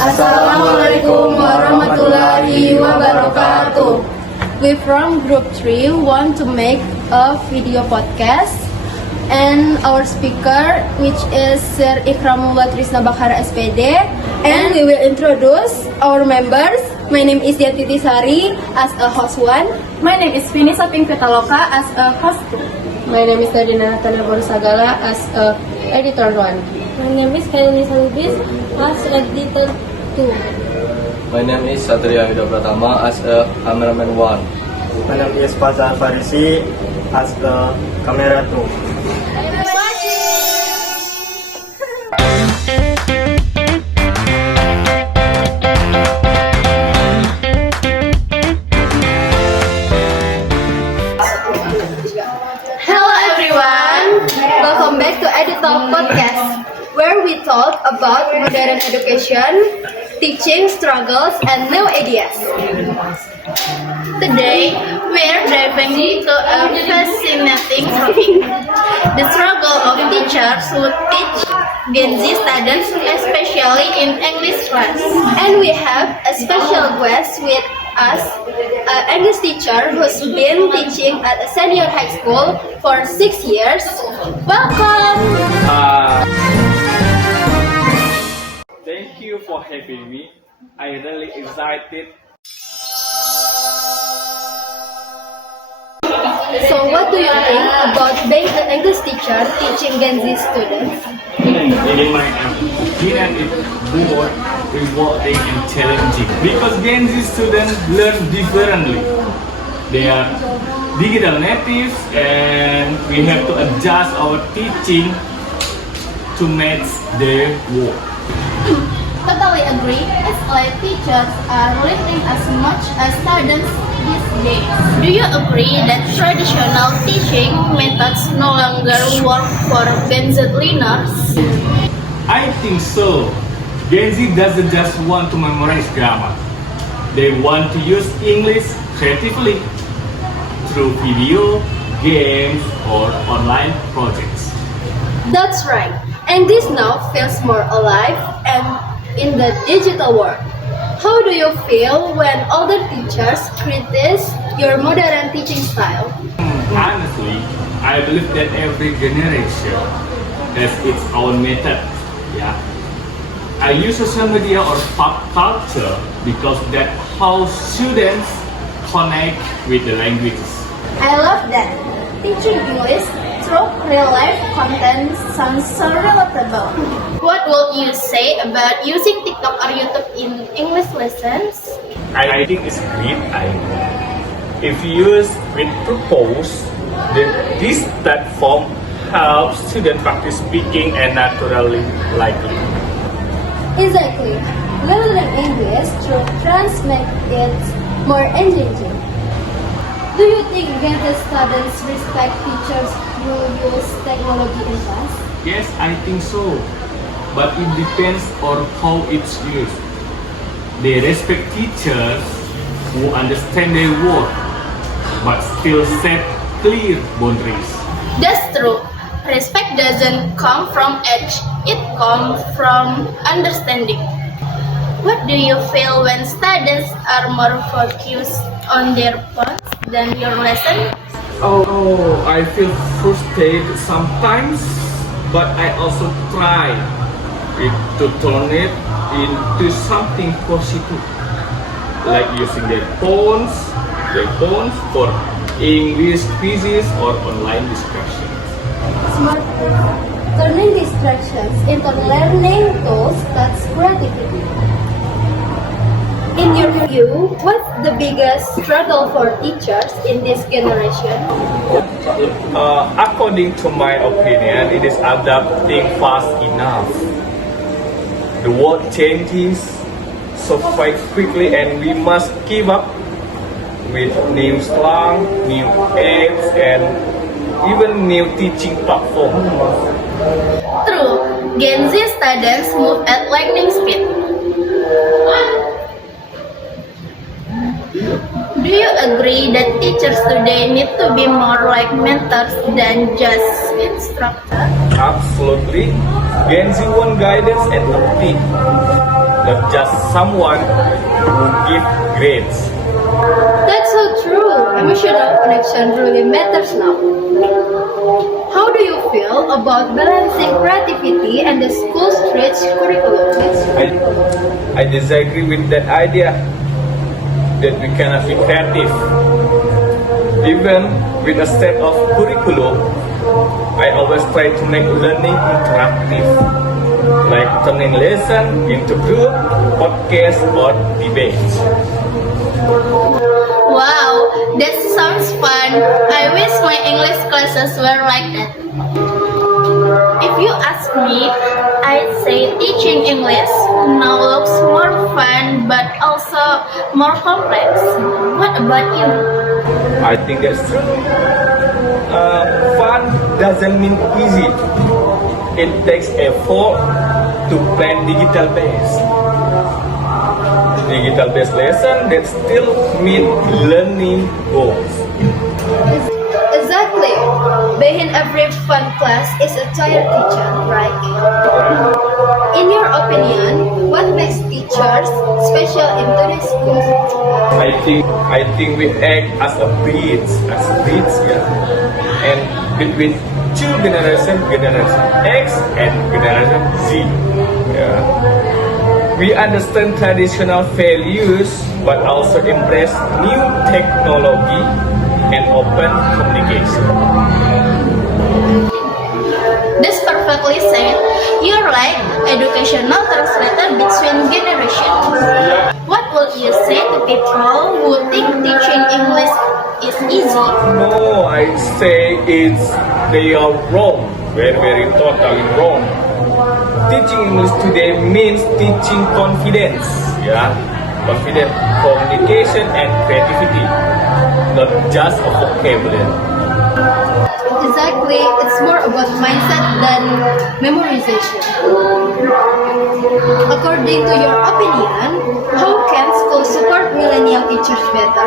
Assalamualaikum warahmatullahi wabarakatuh. We from Group 3 want to make a video podcast, and our speaker, which is Sir Ikramullah Trisna Bakhara SPD, and we will introduce our members. My name is Yatiti Sari as a host 1. My name is Vini Saping Pitaloka as a host 2. My name is Nadina Tanabor Sagala as a editor 1. My name is Heleni Salubis as editor 2. My name is Satria Yuda Pratama as a cameraman 1. My name is Fazal Farisi as the camera 2. Hello everyone, welcome back to EduTalk Podcast, where we talk about modern education, teaching struggles, and new ideas. Today, we're diving into a fascinating topic: the struggle of teachers who teach Gen Z students, especially in English class. And we have a special guest with us, an English teacher who's been teaching at a senior high school for 6 years. Welcome! Thank you for having me. I'm really excited. So what do you think about being an English teacher teaching Gen Z students? In my opinion, it's both rewarding and challenging because Gen Z students learn differently. They are digital natives, and we have to adjust our teaching to match their work. Totally agree. It's like teachers are learning as much as students these days. Do you agree that traditional teaching methods no longer work for Gen Z learners? I think so. Gen Z doesn't just want to memorize grammar. They want to use English creatively through video, games, or online projects. That's right. And this now feels more alive and in the digital world. How do you feel when older teachers criticize your modern teaching style? Honestly, I believe that every generation has its own method. Yeah. I use social media or pop culture because that's how students connect with the languages. I love that. Teaching English through real-life content sounds so relatable. What will you say about using TikTok or YouTube in English lessons? I think it's a great idea. If used with purpose, this platform helps students practice speaking and naturally likely. Exactly. Learning English through trends makes it more engaging. Do you think Gen Z students respect teachers who use technology in class? Yes, I think so. But it depends on how it's used. They respect teachers who understand their work, but still set clear boundaries. That's true. Respect doesn't come from age, it comes from understanding. What do you feel when students are more focused on their phones than your lesson? Oh, I feel frustrated sometimes, but I also try to turn it into something positive, like using their phones for English quizzes or online discussions. Smart. Turning distractions into learning tools, that's creativity. In your view, what's the biggest struggle for teachers in this generation? According to my opinion, it is adapting fast enough. The world changes so quite quickly, and we must keep up with new slang, new apps, and even new teaching platforms. True, Gen Z students move at lightning speed. Do you agree that teachers today need to be more like mentors than just instructors? Absolutely. Gen Z want guidance and empathy. not just someone who gives grades. That's so true. Emotional connection really matters now. How do you feel about balancing creativity and the school's rich curriculum? I disagree with that idea that we cannot be creative. Even with a set of curriculum, I always try to make learning interactive, like turning lesson into group, podcast, or debates. Wow, that sounds fun. I wish my English classes were like that. If you ask me, I'd say teaching English now looks more fun but also more complex. What about you? I think that's true. Fun doesn't mean easy. It takes effort to plan digital-based lesson that still meet learning goals. Exactly. Behind every fun class is a tired teacher, right? In your opinion, what makes teachers special in today's school? I think we act as a bridge, yeah. And between two generations, Generation X and Generation Z. Yeah. We understand traditional values, but also embrace new technology and open communication. That's perfectly said. You're right. Educational translator between generations. What will you say to people who think teaching English is easy? No, I say they are wrong. Very totally wrong. Teaching English today means teaching confidence, yeah, confident communication and creativity, not just a vocabulary. Exactly. It's more about mindset than memorization. According to your opinion, how can schools support millennial teachers better?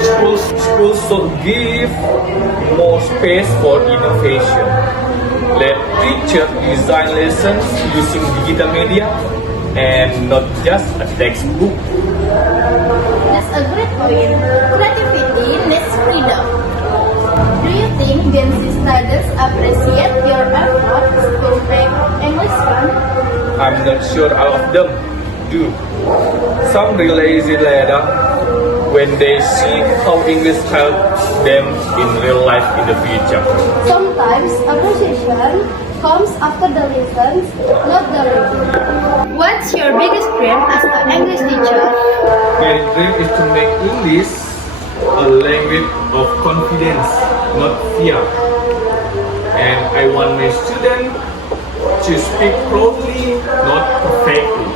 Schools should give more space for innovation. Let teachers design lessons using digital media and not just a textbook. That's a great point. Creativity needs freedom. Do you think Gen Z students appreciate your efforts to make English fun? I'm not sure all of them do. Some realize it later when they see how English helps them in real life in the future. Sometimes appreciation comes after the lessons, not the reading. What's your biggest dream as an English teacher? My dream is to make English a language of confidence, not fear. And I want my students to speak proudly, not perfectly.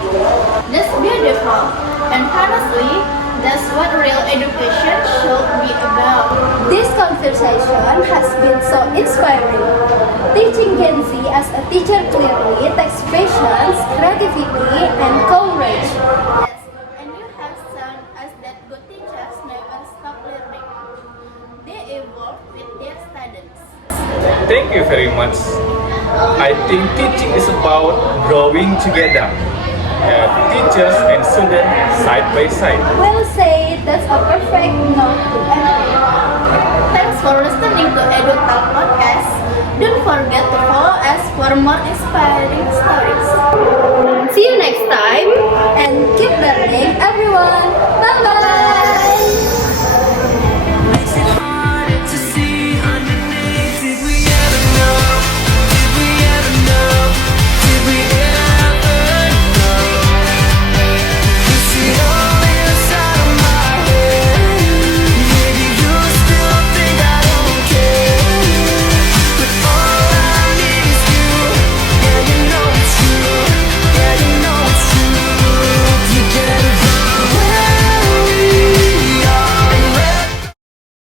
That's beautiful. And honestly, that's what real education should be about. This conversation has been so inspiring. Teaching Gen Z as a teacher clearly takes patience, creativity, and courage. Yes, and you have shown us that good teachers never stop learning. They evolve with their students. Thank you very much. I think teaching is about growing together. Teachers and students side by side. Well said, that's a perfect note to end. Thanks for listening to EduTalk Podcast. Don't forget to follow us for more inspiring stories. See you next time.